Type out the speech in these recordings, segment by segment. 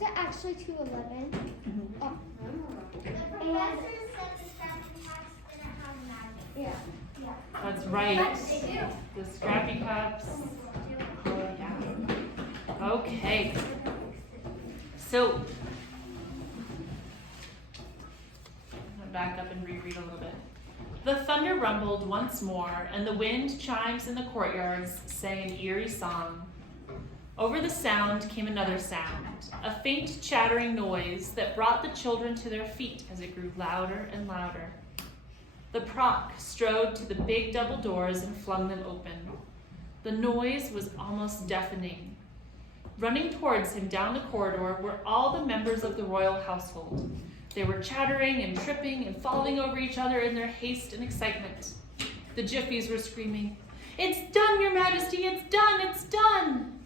Is it actually 2:11? Mm-hmm. Oh. The professor said the Scrappy Cups didn't have magic. Yeah. That's right. They do. The Scrappy Cups. Oh, yeah. Okay. So, I'm gonna back up and reread a little bit. The thunder rumbled once more, and the wind chimes in the courtyards sang an eerie song. Over the sound came another sound, a faint chattering noise that brought the children to their feet as it grew louder and louder. The proc strode to the big double doors and flung them open. The noise was almost deafening. Running towards him down the corridor were all the members of the royal household. They were chattering and tripping and falling over each other in their haste and excitement. The Jiffies were screaming, "It's done, Your Majesty! It's done! It's done!"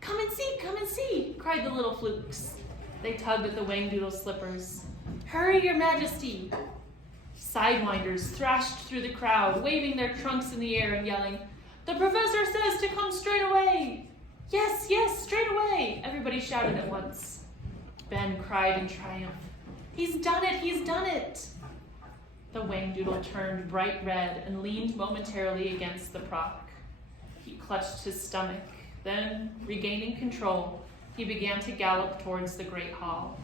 "Come and see! Come and see!" cried the little flukes. They tugged at the Whangdoodles' slippers. "Hurry, Your Majesty!" Sidewinders thrashed through the crowd, waving their trunks in the air and yelling, "The professor says to come straight away!" "Yes, yes, straight away!" everybody shouted at once. Ben cried in triumph, "He's done it! He's done it!" The Whangdoodle turned bright red and leaned momentarily against the proc. He clutched his stomach. Then, regaining control, he began to gallop towards the great hall.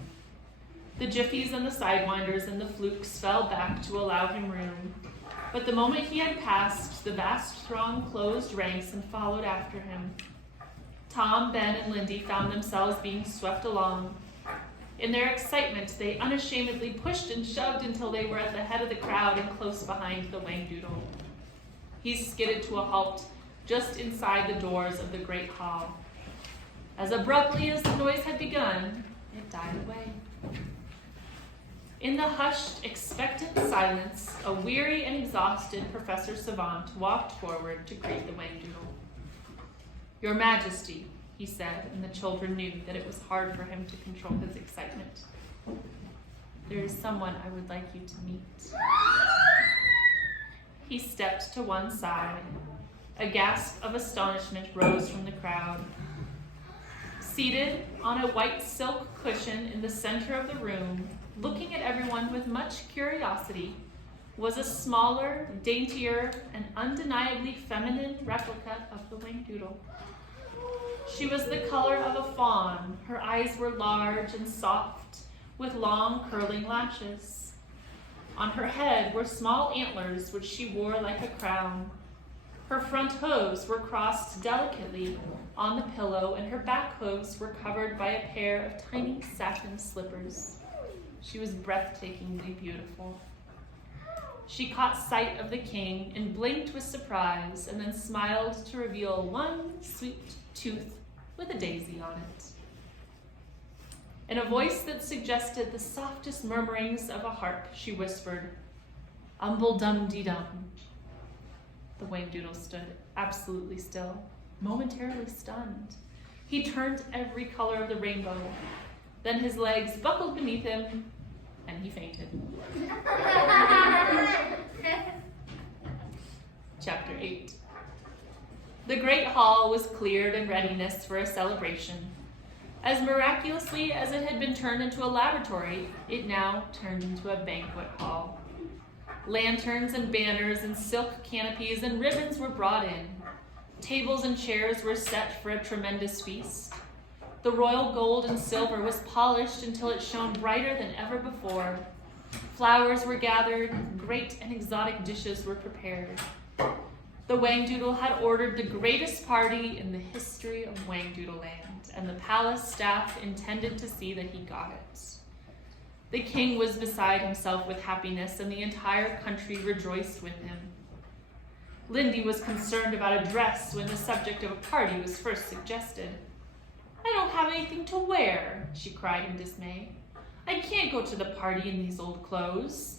The Jiffies and the Sidewinders and the Flukes fell back to allow him room, but the moment he had passed, the vast throng closed ranks and followed after him. Tom, Ben, and Lindy found themselves being swept along. In their excitement, they unashamedly pushed and shoved until they were at the head of the crowd and close behind the Whangdoodle. He skidded to a halt just inside the doors of the great hall. As abruptly as the noise had begun, it died away. In the hushed, expectant silence, a weary and exhausted Professor Savant walked forward to greet the Whangdoodle. "Your Majesty," he said, and the children knew that it was hard for him to control his excitement. "There is someone I would like you to meet." He stepped to one side. A gasp of astonishment rose from the crowd. Seated on a white silk cushion in the center of the room, looking at everyone with much curiosity, was a smaller, daintier, and undeniably feminine replica of the Whangdoodle. She was the color of a fawn. Her eyes were large and soft, with long curling lashes. On her head were small antlers, which she wore like a crown. Her front hooves were crossed delicately on the pillow, and her back hooves were covered by a pair of tiny satin slippers. She was breathtakingly beautiful. She caught sight of the king and blinked with surprise, and then smiled to reveal one sweet tooth with a daisy on it. In a voice that suggested the softest murmurings of a harp, she whispered, "Umble-dum-dee-dum." The Whangdoodle stood absolutely still, momentarily stunned. He turned every color of the rainbow. Then his legs buckled beneath him, and he fainted. Chapter 8. The great hall was cleared in readiness for a celebration. As miraculously as it had been turned into a laboratory, it now turned into a banquet hall. Lanterns and banners and silk canopies and ribbons were brought in. Tables and chairs were set for a tremendous feast. The royal gold and silver was polished until it shone brighter than ever before. Flowers were gathered, great and exotic dishes were prepared. The Whangdoodle had ordered the greatest party in the history of Whangdoodle Land, and the palace staff intended to see that he got it. The king was beside himself with happiness, and the entire country rejoiced with him. Lindy was concerned about a dress when the subject of a party was first suggested. "I don't have anything to wear," she cried in dismay. "I can't go to the party in these old clothes."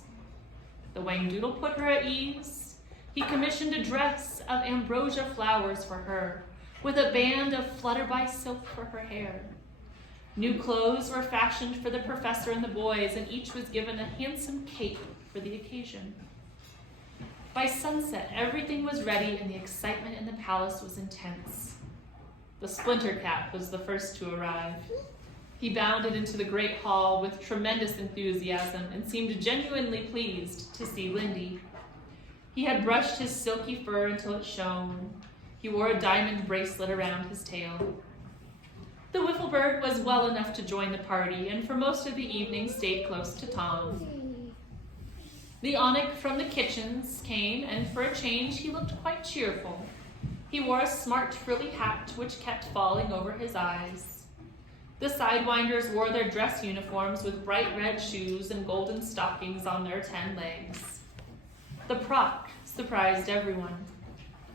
The Whangdoodle put her at ease. He commissioned a dress of ambrosia flowers for her, with a band of flutterby silk for her hair. New clothes were fashioned for the professor and the boys, and each was given a handsome cape for the occasion. By sunset, everything was ready, and the excitement in the palace was intense. The Splinter Cap was the first to arrive. He bounded into the great hall with tremendous enthusiasm and seemed genuinely pleased to see Lindy. He had brushed his silky fur until it shone. He wore a diamond bracelet around his tail. The wiffle bird was well enough to join the party, and for most of the evening stayed close to Tom. The Onyx from the kitchens came, and for a change he looked quite cheerful. He wore a smart frilly hat which kept falling over his eyes. The sidewinders wore their dress uniforms with bright red shoes and golden stockings on their 10 legs. The Proc surprised everyone.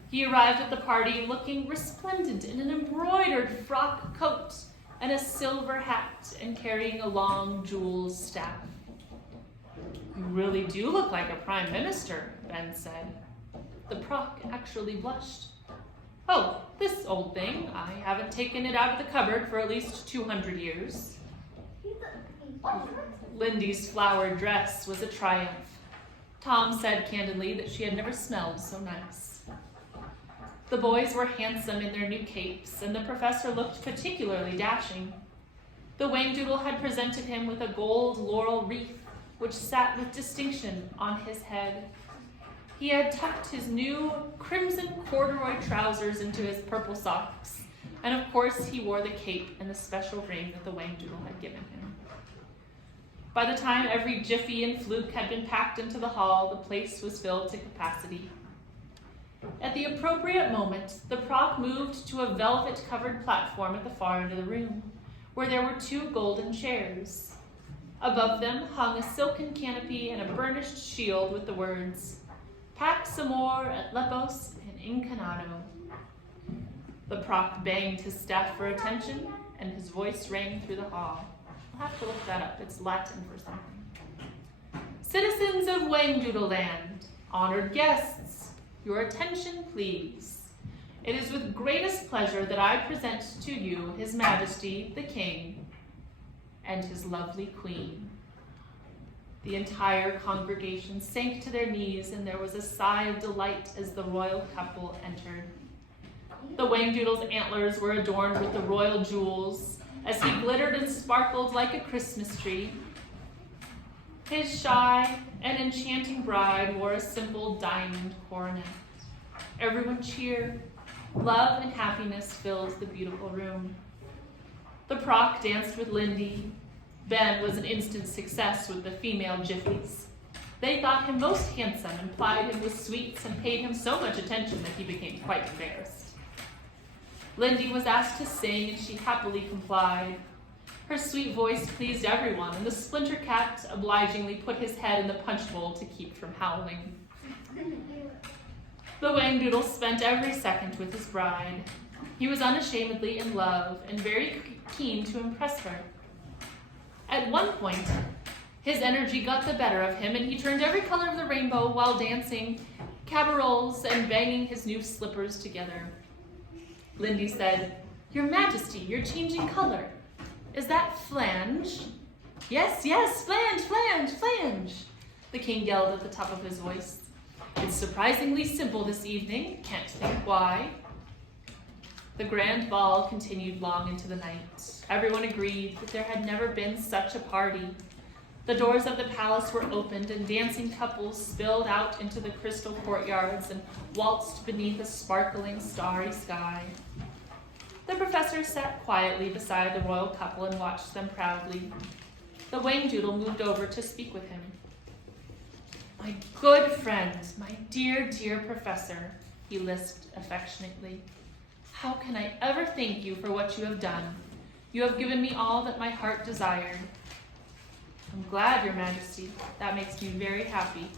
He arrived at the party looking resplendent in an embroidered frock coat and a silver hat and carrying a long jeweled staff. "You really do look like a prime minister," Ben said. The Proc actually blushed. "Oh, this old thing. I haven't taken it out of the cupboard for at least 200 years. Lindy's flowered dress was a triumph. Tom said candidly that she had never smelled so nice. The boys were handsome in their new capes, and the professor looked particularly dashing. The Whangdoodle had presented him with a gold laurel wreath, which sat with distinction on his head. He had tucked his new crimson corduroy trousers into his purple socks, and of course he wore the cape and the special ring that the Whangdoodle had given him. By the time every jiffy and fluke had been packed into the hall, the place was filled to capacity. At the appropriate moment, the Proc moved to a velvet-covered platform at the far end of the room, where there were 2 golden chairs. Above them hung a silken canopy and a burnished shield with the words, "Pax Amor et Lepos and Incanado." The Proc banged his staff for attention, and his voice rang through the hall. I'll have to look that up. It's Latin for something. "Citizens of Whangdoodle Land, honored guests, your attention, please. It is with greatest pleasure that I present to you His Majesty, the King, and his lovely Queen." The entire congregation sank to their knees, and there was a sigh of delight as the royal couple entered. The Whangdoodle's antlers were adorned with the royal jewels, as he glittered and sparkled like a Christmas tree. His shy and enchanting bride wore a simple diamond coronet. Everyone cheered. Love and happiness filled the beautiful room. The Proc danced with Lindy. Ben was an instant success with the female jiffies. They thought him most handsome and plied him with sweets and paid him so much attention that he became quite embarrassed. Lindy was asked to sing, and she happily complied. Her sweet voice pleased everyone, and the Splinter Cat obligingly put his head in the punch bowl to keep from howling. The Whangdoodle spent every second with his bride. He was unashamedly in love and very keen to impress her. At one point, his energy got the better of him, and he turned every color of the rainbow while dancing cabarets and banging his new slippers together. Lindy said, "Your Majesty, you're changing color. Is that flange?" "Yes, yes, flange, flange, flange," the king yelled at the top of his voice. "It's surprisingly simple this evening. Can't think why." The grand ball continued long into the night. Everyone agreed that there had never been such a party. The doors of the palace were opened, and dancing couples spilled out into the crystal courtyards and waltzed beneath a sparkling starry sky. The professor sat quietly beside the royal couple and watched them proudly. The Whangdoodle moved over to speak with him. "My good friend, my dear, dear professor," he lisped affectionately. "How can I ever thank you for what you have done? You have given me all that my heart desired." "I'm glad, Your Majesty. That makes me very happy.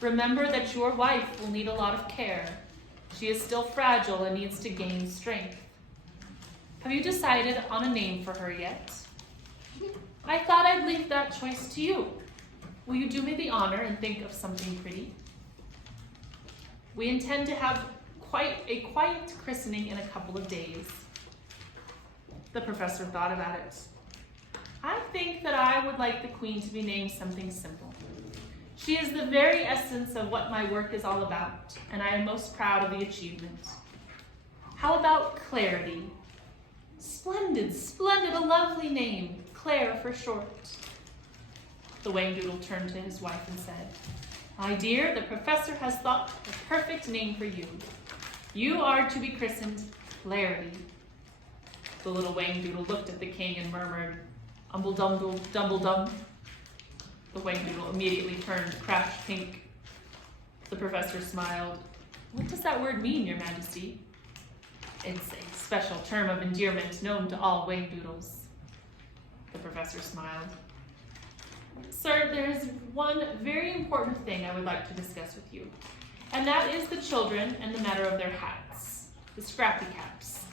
Remember that your wife will need a lot of care. She is still fragile and needs to gain strength. Have you decided on a name for her yet? I thought I'd leave that choice to you. Will you do me the honor and think of something pretty? We intend to have a quiet christening in a couple of days." The professor thought about it. "I think that I would like the Queen to be named something simple. She is the very essence of what my work is all about, and I am most proud of the achievement. How about Clarity? Splendid, splendid, a lovely name. Claire for short. The Whangdoodle turned to his wife and said, My dear, the professor has thought the perfect name for you. You are to be christened Clarity. The little Whangdoodle looked at the king and murmured, Umble-dumble, dumble-dum. The Whangdoodle immediately turned crash pink. The professor smiled. What does that word mean, Your Majesty? It's a special term of endearment known to all Whangdoodles. The professor smiled. Sir, there is one very important thing I would like to discuss with you, and that is the children and the matter of their hats, the scrappy caps.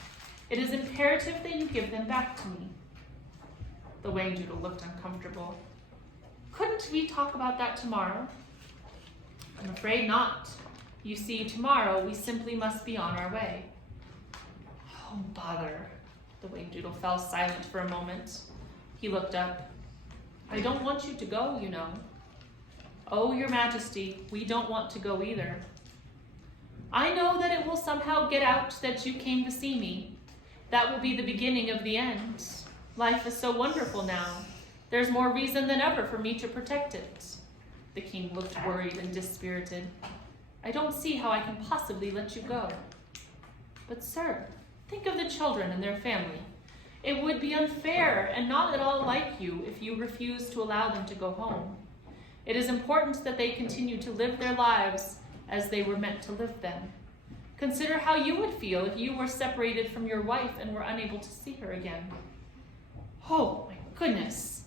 It is imperative that you give them back to me. The Whangdoodle looked uncomfortable. Couldn't we talk about that tomorrow? I'm afraid not. You see, tomorrow we simply must be on our way. Oh, bother. The Whangdoodle fell silent for a moment. He looked up. I don't want you to go, you know. Oh, Your Majesty, we don't want to go either. I know that it will somehow get out that you came to see me. That will be the beginning of the end. Life is so wonderful now. There's more reason than ever for me to protect it. The king looked worried and dispirited. I don't see how I can possibly let you go. But sir, think of the children and their family. It would be unfair and not at all like you if you refused to allow them to go home. It is important that they continue to live their lives as they were meant to live them. Consider how you would feel if you were separated from your wife and were unable to see her again. Oh, my goodness.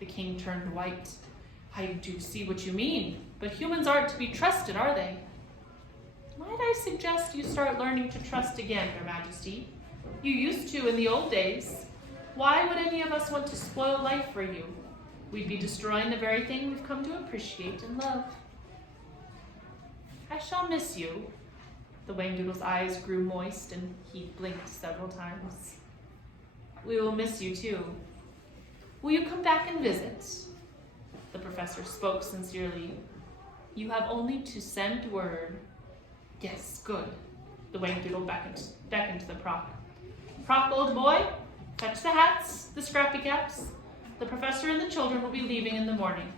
The king turned white. I do see what you mean, but humans aren't to be trusted, are they? Might I suggest you start learning to trust again, Your Majesty? You used to in the old days. Why would any of us want to spoil life for you? We'd be destroying the very thing we've come to appreciate and love. I shall miss you. The Whangdoodle's eyes grew moist and he blinked several times. We will miss you too. Will you come back and visit? The professor spoke sincerely. You have only to send word. Yes, good. The Whangdoodle beckoned to the Proc. Proc, old boy, fetch the hats, the scrappy caps. The professor and the children will be leaving in the morning.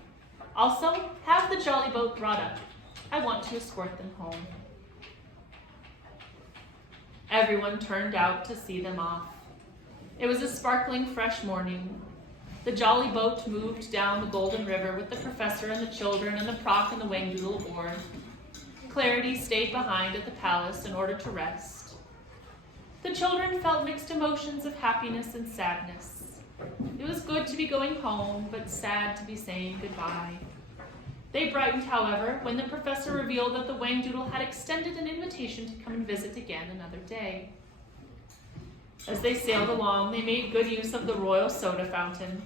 Also, have the jolly boat brought up. I want to escort them home. Everyone turned out to see them off. It was a sparkling, fresh morning. The jolly boat moved down the Golden River with the professor and the children and the Proc and the Whangdoodle aboard. Clarity stayed behind at the palace in order to rest. The children felt mixed emotions of happiness and sadness. It was good to be going home, but sad to be saying goodbye. They brightened, however, when the professor revealed that the Whangdoodle had extended an invitation to come and visit again another day. As they sailed along, they made good use of the royal soda fountain.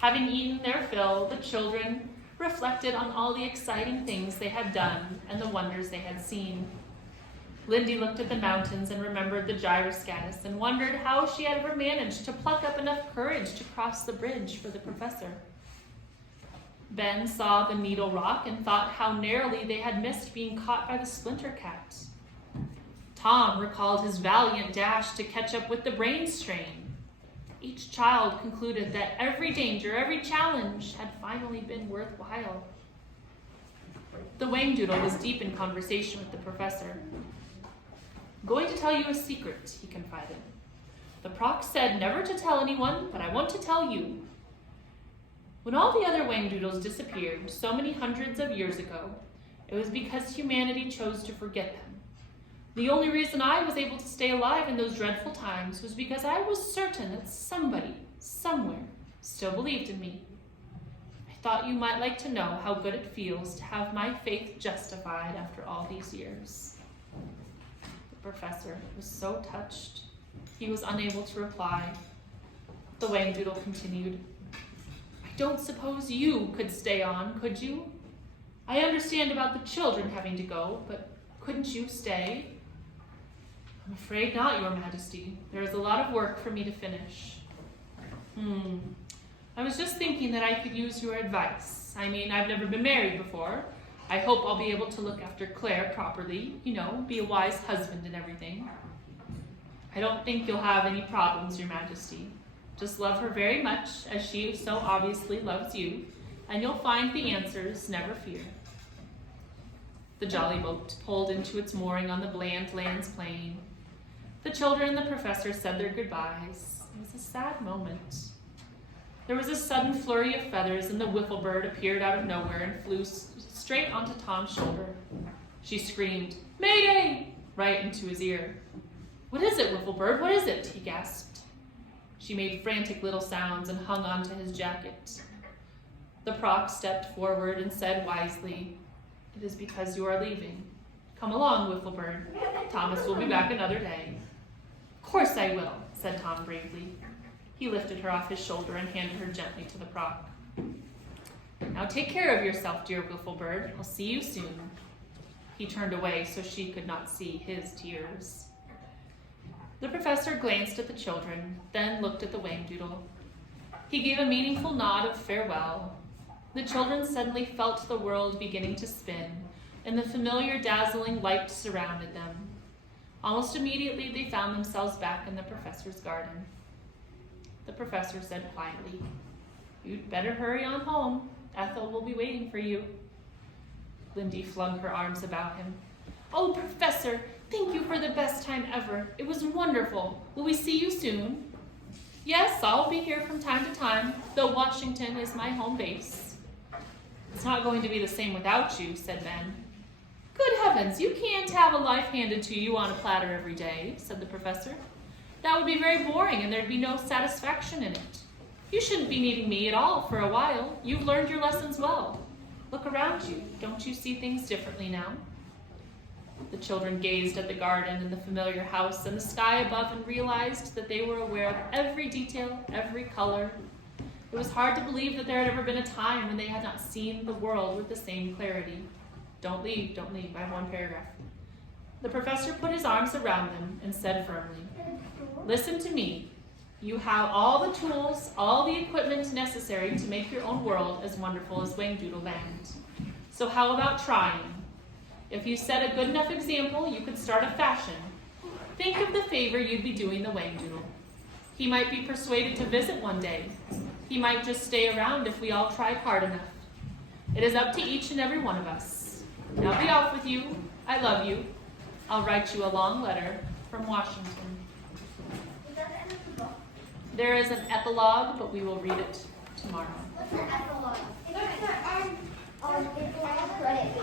Having eaten their fill, the children reflected on all the exciting things they had done and the wonders they had seen. Lindy looked at the mountains and remembered the gyroscatus and wondered how she had ever managed to pluck up enough courage to cross the bridge for the professor. Ben saw the needle rock and thought how narrowly they had missed being caught by the splinter cat. Tom recalled his valiant dash to catch up with the brain strain. Each child concluded that every danger, every challenge had finally been worthwhile. The Whangdoodle was deep in conversation with the professor. I'm going to tell you a secret, he confided. The Proc said never to tell anyone, but I want to tell you. When all the other Whangdoodles disappeared so many hundreds of years ago, it was because humanity chose to forget them. The only reason I was able to stay alive in those dreadful times was because I was certain that somebody, somewhere, still believed in me. I thought you might like to know how good it feels to have my faith justified after all these years. The professor was so touched, he was unable to reply. The Whangdoodle continued, I don't suppose you could stay on, could you? I understand about the children having to go, but couldn't you stay? I'm afraid not, Your Majesty. There is a lot of work for me to finish. I was just thinking that I could use your advice. I mean, I've never been married before. I hope I'll be able to look after Claire properly, be a wise husband and everything. I don't think you'll have any problems, Your Majesty. Just love her very much, as she so obviously loves you, and you'll find the answers, never fear. The jolly boat pulled into its mooring on the bland lands plain. The children and the professor said their goodbyes. It was a sad moment. There was a sudden flurry of feathers, and the wiffle bird appeared out of nowhere and flew straight onto Tom's shoulder. She screamed, "Mayday!" right into his ear. "What is it, wiffle bird? What is it?" he gasped. She made frantic little sounds and hung onto his jacket. The proc stepped forward and said wisely, "It is because you are leaving. Come along, wiffle bird. Thomas will be back another day." "Of course I will," said Tom bravely. He lifted her off his shoulder and handed her gently to the proc. "Now take care of yourself, dear wiffle bird. I'll see you soon." He turned away so she could not see his tears. The professor glanced at the children, then looked at the Whangdoodle. He gave a meaningful nod of farewell. The children suddenly felt the world beginning to spin, and the familiar dazzling light surrounded them. Almost immediately, they found themselves back in the professor's garden. The professor said quietly, "You'd better hurry on home. Ethel will be waiting for you." Lindy flung her arms about him. "Oh, Professor, thank you for the best time ever. It was wonderful. Will we see you soon?" "Yes, I'll be here from time to time, though Washington is my home base." "It's not going to be the same without you," said Ben. "Good heavens, you can't have a life handed to you on a platter every day," said the professor. "That would be very boring and there'd be no satisfaction in it. You shouldn't be needing me at all for a while. You've learned your lessons well. Look around you. Don't you see things differently now?" The children gazed at the garden and the familiar house and the sky above and realized that they were aware of every detail, every color. It was hard to believe that there had ever been a time when they had not seen the world with the same clarity. Don't leave, I have one paragraph. The professor put his arms around them and said firmly, "Listen to me. You have all the tools, all the equipment necessary to make your own world as wonderful as Whangdoodle Land. So how about trying? If you set a good enough example, you could start a fashion. Think of the favor you'd be doing the Whangdoodle. He might be persuaded to visit one day. He might just stay around if we all tried hard enough. It is up to each and every one of us. Now be off with you. I love you. I'll write you a long letter from Washington." Is that the end of the book? There is an epilogue, but we will read it tomorrow. What's the epilogue? It's the end. It's the end credit.